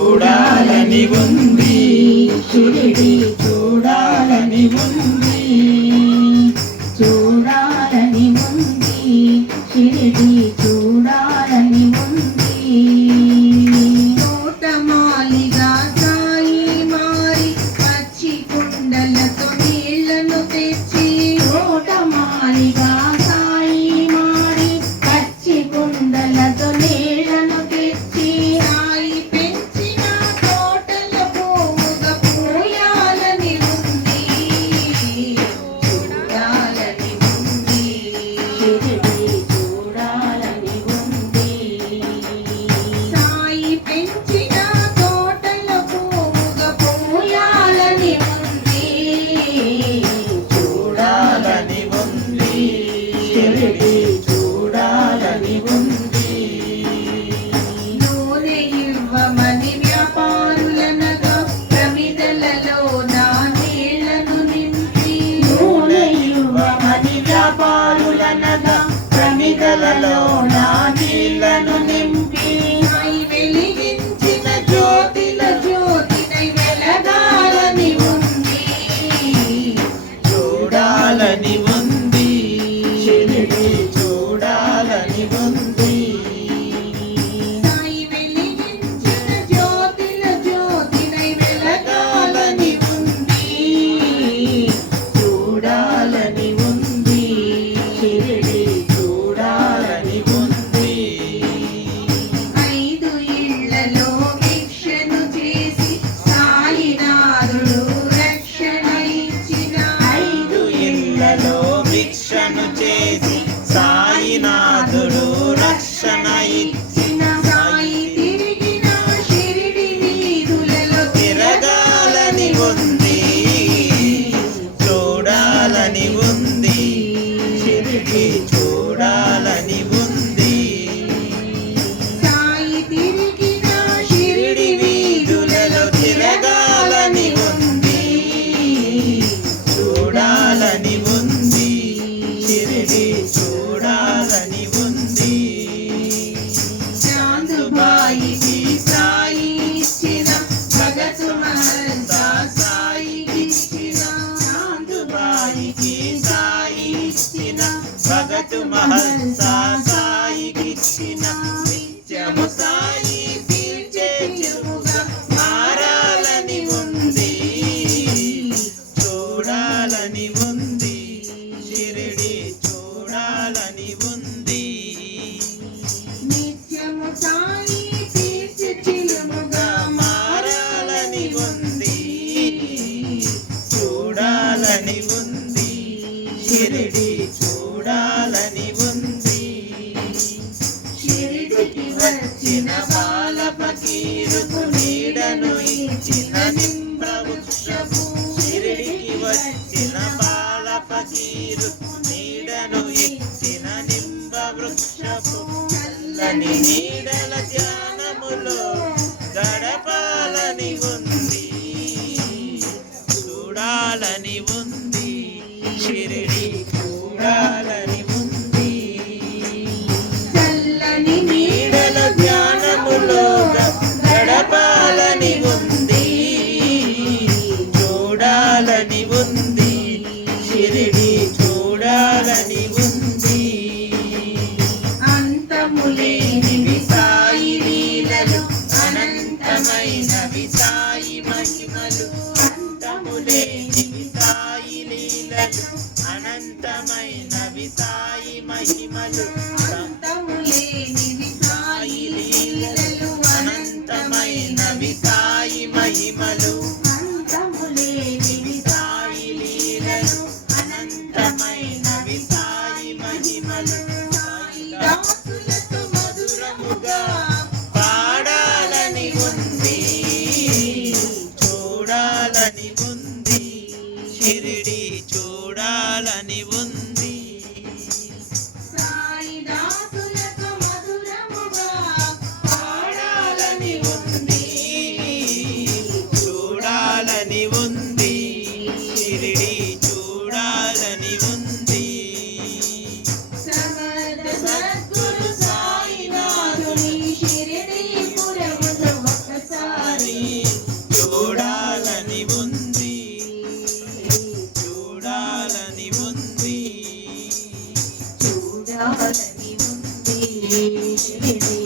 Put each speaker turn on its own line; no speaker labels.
చూడాలని ఉంది. షిరిడి చూడాలని ఉంది.
చూడాలని ఉంది. షిరిడి
చూ
Hello. దిశలో భిక్షను చేసి సాయినాథుడు రక్షణ ఇచ్చిన సాయి తిరిగిన
తిరగాలని ఉంది. చూడాలని ఉంది. షిరిడి చూడాలని ఉంది.
షిరిడి వీధులలో తిరగాలని ఉంది.
sun, sun. నీరు నీడను ఇచ్చిన నింబ వృక్షపు చల్లని నీడల ధ్యానములో గడపాలని ఉంది. చూడాలని ఉంది. షిరిడి చూడాలని ఉంది.
చల్లని
నీడల ధ్యానములో గడపాలని ఉంది. చూడాలని ఉంది.
Shiri
అనంతమైనవి సాయి మహిమలు అంతములేనివి సాయి లీలలు. అనంతమైనవి సాయి మహిమలు
అంతములేనివి
పాడాలని ఉంది షిరిడి